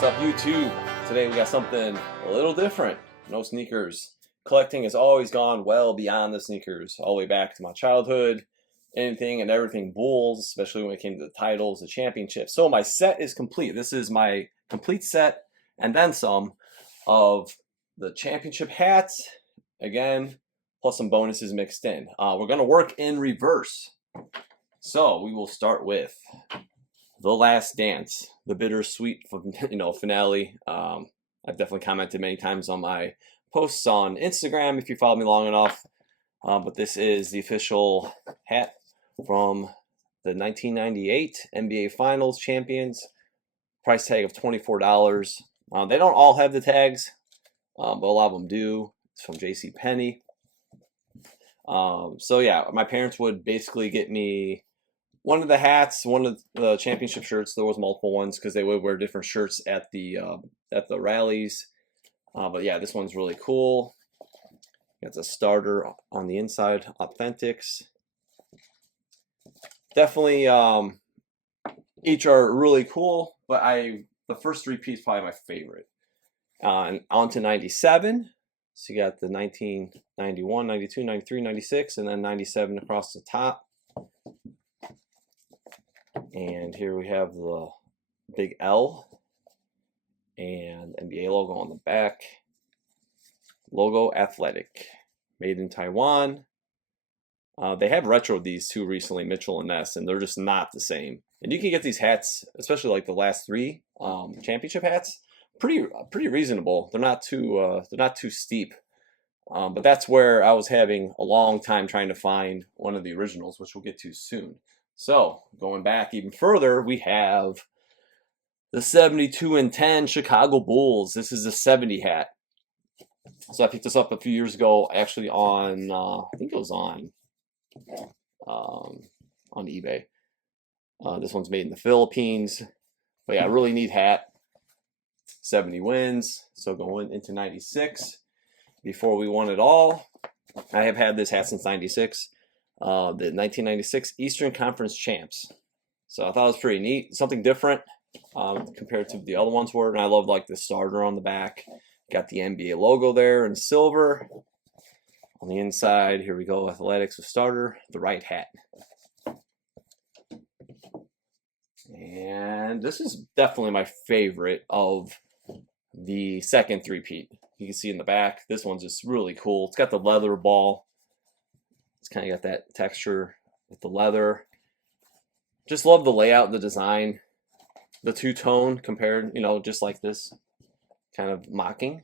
What's up, YouTube? Today we got something a little different. No sneakers. Collecting has always gone well beyond the sneakers, all the way back to my childhood. Anything and everything Bulls, especially when it came to the titles, the championships. So my set is complete. This is my complete set and then some of the championship hats, again, plus some bonuses mixed in. We're going to work in reverse. So we will start with The Last Dance, the bittersweet, finale. I've definitely commented many times on my posts on Instagram if you follow me long enough. But this is the official hat from the 1998 NBA Finals champions. Price tag of $24. They don't all have the tags, but a lot of them do. It's from JCPenney. So yeah, my parents would basically get me one of the hats, one of the championship shirts. There was multiple ones because they would wear different shirts at the rallies. But yeah, this one's really cool. It's a starter on the inside, Authentics. Definitely, each are really cool, but the first three-peat is probably my favorite. And on to 97. So you got the 1991, 92, 93, 96, and then 97 across the top. And here we have the big L and NBA logo on the back. Logo Athletic, made in Taiwan. They have retroed these two recently, Mitchell and Ness, and they're just not the same. And you can get these hats, especially like the last three championship hats, pretty reasonable. They're not too steep. But that's where I was having a long time trying to find one of the originals, which we'll get to soon. So going back even further, we have the 72 and 10 Chicago Bulls. This is a 70 hat. So I picked this up a few years ago, actually on I think it was on eBay. This one's made in the Philippines. But yeah, really neat hat. 70 wins. So going into 96, before we won it all. I have had this hat since 96. The 1996 Eastern Conference champs. So I thought it was pretty neat. Something different compared to the other ones were. And I love like the starter on the back. Got the NBA logo there in silver. On the inside, here we go, Athletics with starter, the right hat. And this is definitely my favorite of the second three-peat. You can see in the back, this one's just really cool. It's got the leather ball. It's kind of got that texture with the leather. Just love the layout, the design, the two-tone compared, just like this. Kind of mocking.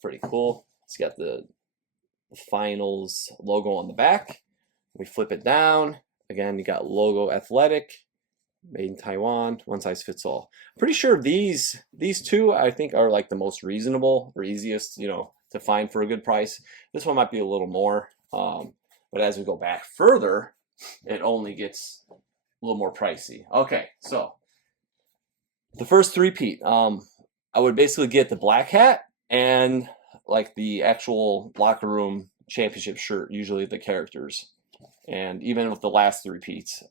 Pretty cool. It's got the finals logo on the back. We flip it down. Again, you got logo Athletic, made in Taiwan, one size fits all. Pretty sure these two I think are like the most reasonable or easiest, to find for a good price. This one might be a little more. But as we go back further, it only gets a little more pricey. Okay, so the first three-peat. I would basically get the black hat and like the actual locker room championship shirt, usually the characters, and even with the last three-peats.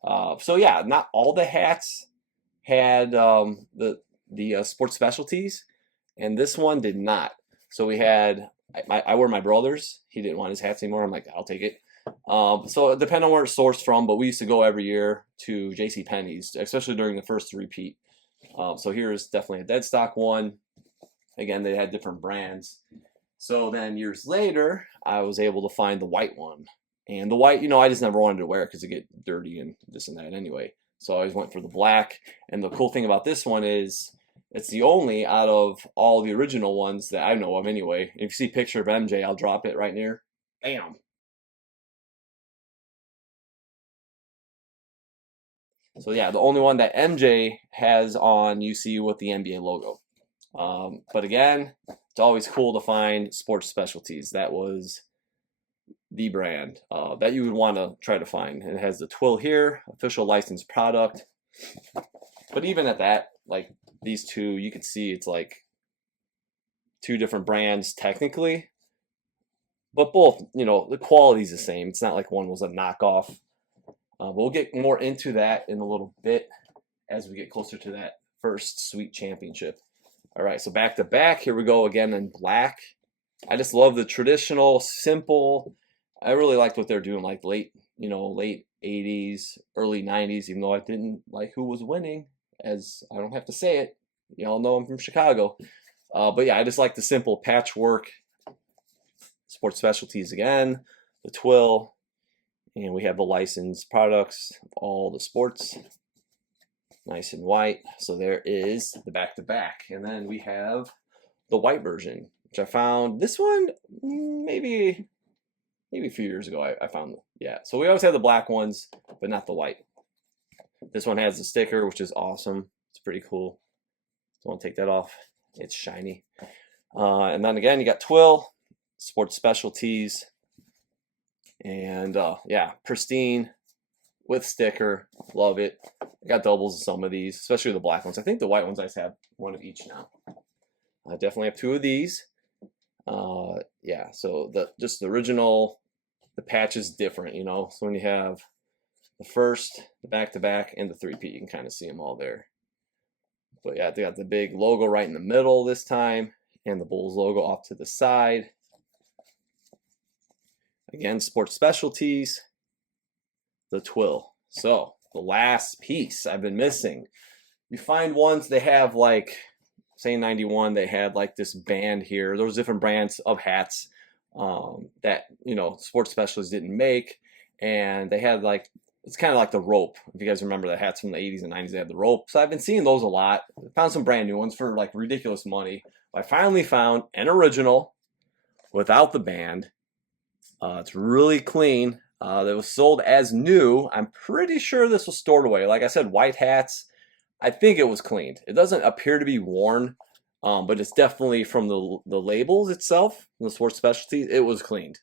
So yeah, not all the hats had the sports specialties, and this one did not. So we had, I wear my brother's. He didn't want his hats anymore. I'm like, I'll take it. So it depends on where it's sourced from, but we used to go every year to JCPenney's, especially during the first three-peat. So here's definitely a dead stock one. Again, they had different brands. So then years later, I was able to find the white one. And the white, I just never wanted to wear it because it get dirty and this and that anyway. So I always went for the black. And the cool thing about this one is it's the only out of all the original ones that I know of anyway. If you see a picture of MJ, I'll drop it right near. Bam. So yeah, the only one that MJ has on UC with the NBA logo. But again, it's always cool to find sports specialties. That was the brand that you would want to try to find. And it has the twill here, official licensed product. But even at that, like these two, you could see it's like two different brands technically. But both, the quality's the same. It's not like one was a knockoff. But we'll get more into that in a little bit as we get closer to that first sweet championship. All right, so back to back. Here we go again in black. I just love the traditional, simple. I really liked what they're doing, like late 80s, early 90s, even though I didn't like who was winning, as I don't have to say it. Y'all know I'm from Chicago. But yeah, I just like the simple patchwork. Sports specialties again, the twill, and we have the licensed products of all the sports. Nice and white. So there is the back-to-back. And then we have the white version, which I found this one maybe a few years ago. I found, yeah. So we always have the black ones, but not the white. This one has the sticker, which is awesome. It's pretty cool. Don't want to take that off. It's shiny. And then again, you got twill, sports specialties, and yeah, pristine with sticker. Love it. I got doubles of some of these, especially the black ones. I think the white ones I just have one of each now. I definitely have two of these. Yeah, so just the original, the patch is different, you know. So when you have the first, the back-to-back, and the three-peat, you can kind of see them all there. But yeah, they got the big logo right in the middle this time, and the Bulls logo off to the side. Again, sports specialties, the twill. So the last piece I've been missing. You find ones they have like, say 91, they had like this band here. There was different brands of hats that, you know, sports specialists didn't make. And they had like, it's kind of like the rope. If you guys remember the hats from the 80s and 90s, they had the rope. So I've been seeing those a lot. I found some brand new ones for like ridiculous money. I finally found an original without the band. It's really clean. That was sold as new. I'm pretty sure this was stored away. Like I said, white hats. I think it was cleaned. It doesn't appear to be worn, but it's definitely from the labels itself, the sports specialties, it was cleaned.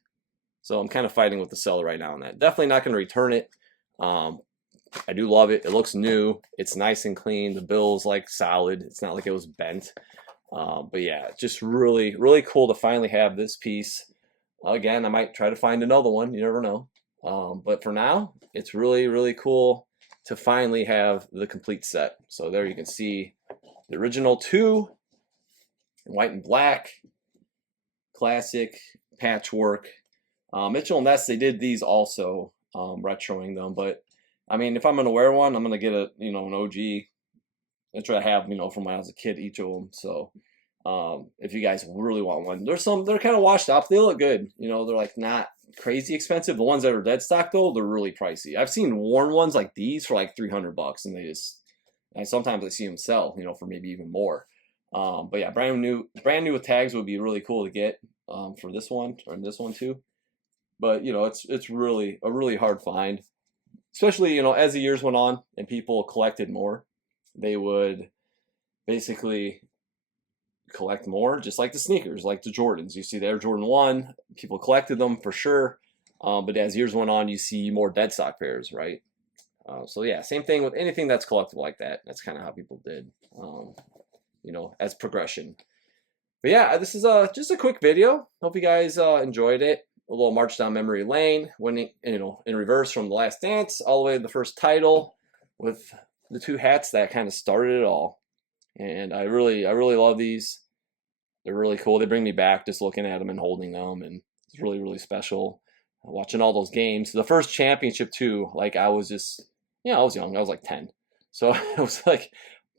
So I'm kind of fighting with the seller right now on that. Definitely not going to return it. I do love it. It looks new. It's nice and clean. The bill's like solid. It's not like it was bent. But yeah, just really, really cool to finally have this piece. Again, I might try to find another one. You never know. But for now, it's really, really cool to finally have the complete set. So there you can see the original two, white and black, classic patchwork. Mitchell & Ness, they did these also, retroing them. But I mean, if I'm gonna wear one, I'm gonna get an OG. That's what I have, from when I was a kid, each of them. So if you guys really want one, they're kind of washed up. They look good. They're like not crazy expensive. The ones that are dead stock though, they're really pricey. I've seen worn ones like these for like $300, and sometimes I see them sell, for maybe even more. But yeah, brand new with tags would be really cool to get for this one or this one too. But it's really a really hard find, especially as the years went on and people collected more. They would basically collect more, just like the sneakers, like the Jordans. You see there, Jordan 1, people collected them for sure. But as years went on, you see more dead stock pairs, right? So yeah, same thing with anything that's collectible like that. That's kind of how people did, as progression. But yeah, this is just a quick video. Hope you guys enjoyed it. A little march down memory lane, winning, in reverse from The Last Dance all the way to the first title with the two hats that kind of started it all. And I really love these. They're really cool. They bring me back just looking at them and holding them, and it's really, really special. Watching all those games. The first championship too, like I was just, I was young. I was like 10. So it was like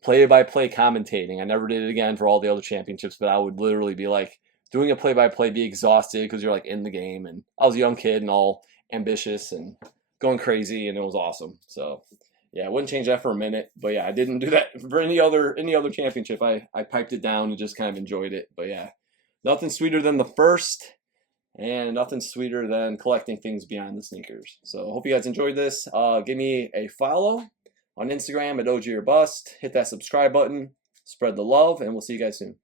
play-by-play commentating. I never did it again for all the other championships, but I would literally be like doing a play-by-play, be exhausted because you're like in the game. And I was a young kid and all ambitious and going crazy, and it was awesome. So yeah, I wouldn't change that for a minute. But yeah, I didn't do that for any other championship. I piped it down and just kind of enjoyed it. But yeah, nothing sweeter than the first, and nothing sweeter than collecting things beyond the sneakers. So I hope you guys enjoyed this. Give me a follow on Instagram at OG or Bust. Hit that subscribe button. Spread the love, and we'll see you guys soon.